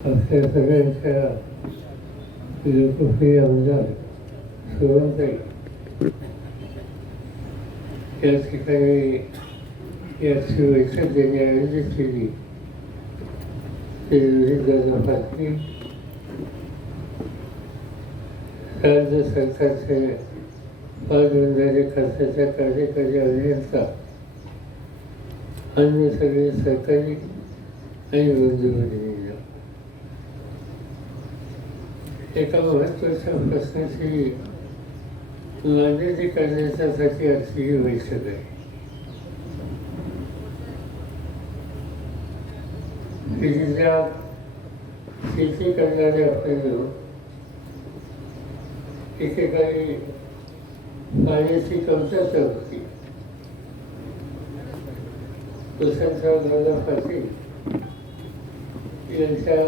अशा सगळ्यांच्या लोकप्रिय आमदार सुरवंताई या ठिकाणी या शिवैक्षक ज्यांनी आयोजित केली ते विविध पाटील राज्य सरकारचे पाचबंधारे खात्याच्या कार्यकारी अभियंता अन्य सगळे सरकारी आणि बंधूभगिनी एका महत्त्वाच्या प्रश्नाची मांडणी करण्यासाठी आजची ही बैठक आहे. जिल्ह्यात शेती करणारे आपल्याला एकेकाळी पाण्याची कमतरता होती. वसंतराव दादा पाटील यांच्या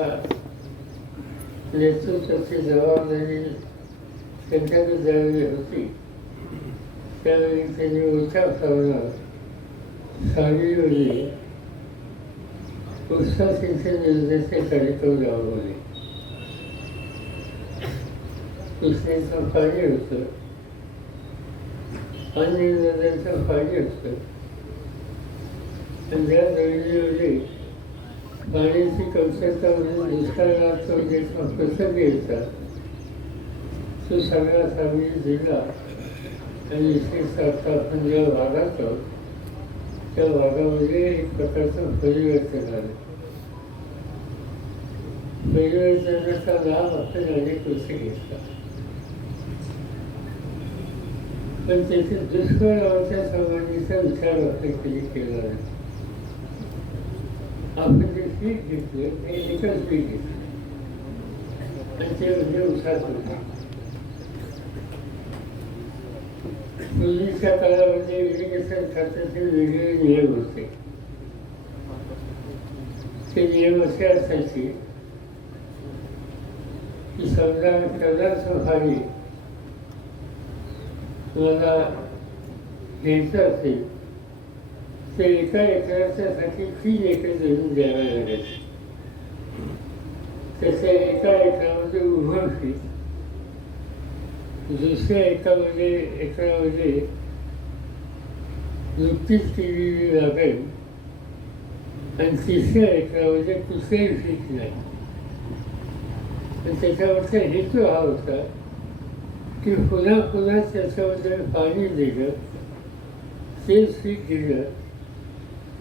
नेतृत्वाची जबाबदारी त्यांच्याकडे द्यावी होती. त्यावेळी त्यांनी मोठ्या प्रमाणात सांगलीमध्ये उपसा सिंचन योजनेचे कार्यक्रम राबवले. कृष्णेचं पाणी होतं, अन्य नद्यांचं पाणी होतं, आणि त्या योजनेमध्ये पाण्याची कमतरता म्हणजे दुष्काळाचा जेव्हा प्रसंग यायचा तो सगळा सांगली जिल्हा आणि विशेषतः आपण ज्या भागात आहोत त्या भागामध्ये एक प्रकारचं परिवर्तन आलं. परिवर्तनाचा लाभ आपण अनेक वर्षे घेतला, पण त्याचे दुष्काळाच्या सामान्याचा विचार आपण कधी केला नाही. आपण जे पीक घेतलं ते एकच पीक घेतलं आणि ते म्हणजे उसाच होते. पूर्वीच्या काळामध्ये इरिगेशन खात्याचे वेगवेगळे नियम होते. ते नियम असे असायचे की समजा कर्जाचं पाणी मला घ्यायचं असेल ते एका एकराच्यासाठी 3 एकर जमीन द्यावी लागायची. त्याच्या एका एकरामध्ये उभं पीक, दुसऱ्या एकरामध्ये नुकतीच केलेली लागेल आणि तिसऱ्या एकरामध्ये कुठलंही पीक नाही. आणि त्याच्यावरचा हेतू हा होता की पुन्हा पुन्हा त्याच्यामध्ये पाणी दिलं, तेच पीक दिलं,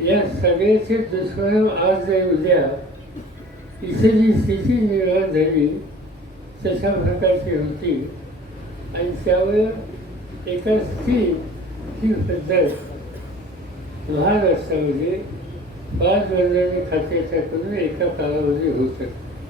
या सगळ्याचे दुष्परिणाम आज नाही उद्या इथे जी स्थिती निर्माण झाली तशा प्रकारची होती. आणि त्यावर एका स्थिर ही पद्धत महाराष्ट्रामध्ये पाचबंधारे खात्याच्याकडून एका कालावधी होत असते.